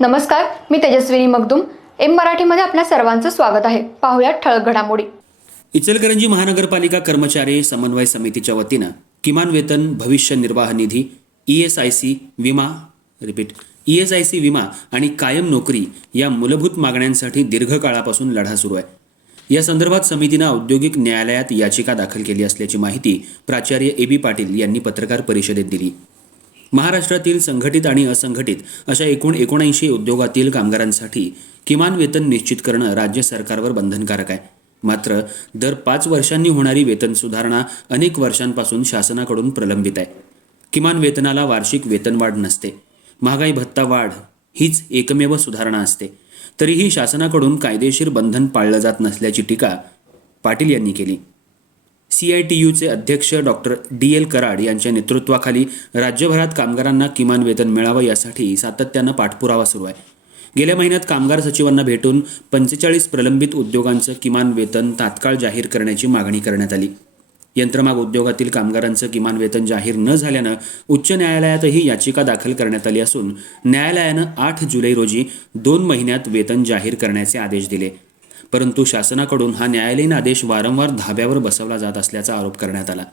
नमस्कार मी तेजस्विनी मगदुम. एम मराठीमध्ये आपल्या सर्वांचं स्वागत आहे. पाहुयात ठळक घडामोडी. इचलकरंजी महानगरपालिका कर्मचारी समन्वय समितीच्या वतीनं किमान वेतन भविष्य निर्वाह निधी ई एस आय सी विमा repeat E S I C विमा आणि कायम नोकरी या मूलभूत मागण्यांसाठी दीर्घकाळापासून लढा सुरू आहे. या संदर्भात समितीनं औद्योगिक न्यायालयात याचिका दाखल केली असल्याची माहिती प्राचार्य ए बी पाटील यांनी पत्रकार परिषदेत दिली. महाराष्ट्रातील संघटित आणि असंघटित अशा एकूण एकोणऐंशी उद्योगातील कामगारांसाठी किमान वेतन निश्चित करणं राज्य सरकारवर बंधनकारक आहे. मात्र दर पाच वर्षांनी होणारी वेतन सुधारणा अनेक वर्षांपासून शासनाकडून प्रलंबित आहे. किमान वेतनाला वार्षिक वेतनवाढ नसते. महागाई भत्ता वाढ हीच एकमेव सुधारणा असते. तरीही शासनाकडून कायदेशीर बंधन पाळलं जात नसल्याची टीका पाटील यांनी केली. सी आय टी यूचे अध्यक्ष डॉक्टर डी एल कराड यांच्या नेतृत्वाखाली राज्यभरात कामगारांना किमान वेतन मिळावं यासाठी सातत्यानं पाठपुरावा सुरू आहे. गेल्या महिन्यात कामगार सचिवांना भेटून पंचेचाळीस प्रलंबित उद्योगांचं किमान वेतन तात्काळ जाहीर करण्याची मागणी करण्यात आली. यंत्रमाग उद्योगातील कामगारांचं किमान वेतन जाहीर न झाल्यानं उच्च न्यायालयातही याचिका दाखल करण्यात आली असून न्यायालयानं आठ जुलै रोजी दोन महिन्यात वेतन जाहीर करण्याचे आदेश दिले. परंतु शासनाकडून हा न्यायालयीन आदेश वारंवार धाब्यावर बसवला जात असल्याचा आरोप करण्यात आला.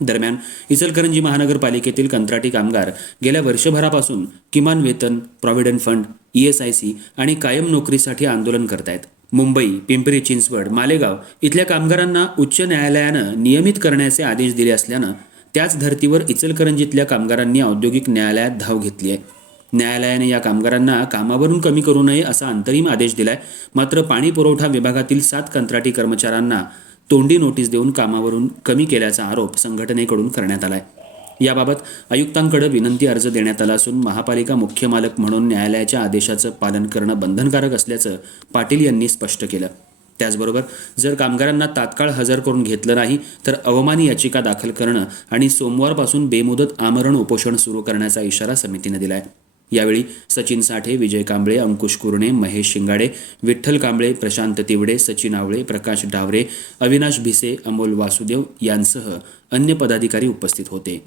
दरम्यान इचलकरंजी महानगरपालिकेतील कंत्राटी कामगार गेल्या वर्षभरापासून किमान वेतन प्रॉव्हिडंट फंड ईएसआयसी आणि कायम नोकरीसाठी आंदोलन करतायत. मुंबई पिंपरी चिंचवड मालेगाव इथल्या कामगारांना उच्च न्यायालयानं नियमित करण्याचे आदेश दिले असल्यानं त्याच धर्तीवर इचलकरंजीतल्या कामगारांनी औद्योगिक न्यायालयात धाव घेतली आहे. न्यायालयाने या कामगारांना कामावरून कमी करू नये असा अंतरिम आदेश दिलाय. मात्र पाणी पुरवठा विभागातील सात कंत्राटी कर्मचाऱ्यांना तोंडी नोटीस देऊन कामावरून कमी केल्याचा आरोप संघटनेकडून करण्यात आलाय. याबाबत आयुक्तांकडे विनंती अर्ज देण्यात आला असून महापालिका मुख्य मालक म्हणून न्यायालयाच्या आदेशाचं पालन करणं बंधनकारक असल्याचं पाटील यांनी स्पष्ट केलं. त्याचबरोबर जर कामगारांना तात्काळ हजर करून घेतलं नाही तर अवमानी याचिका दाखल करणं आणि सोमवारपासून बेमुदत आमरण उपोषण सुरू करण्याचा इशारा समितीनं दिलाय. यावेळी सचिन साठे विजय कांबळे अंकुश कुरणे महेश शिंगाडे विठ्ठल कांबळे प्रशांत तिवडे सचिन आवळे प्रकाश डावरे अविनाश भिसे अमोल वासुदेव यांसह अन्य पदाधिकारी उपस्थित होते.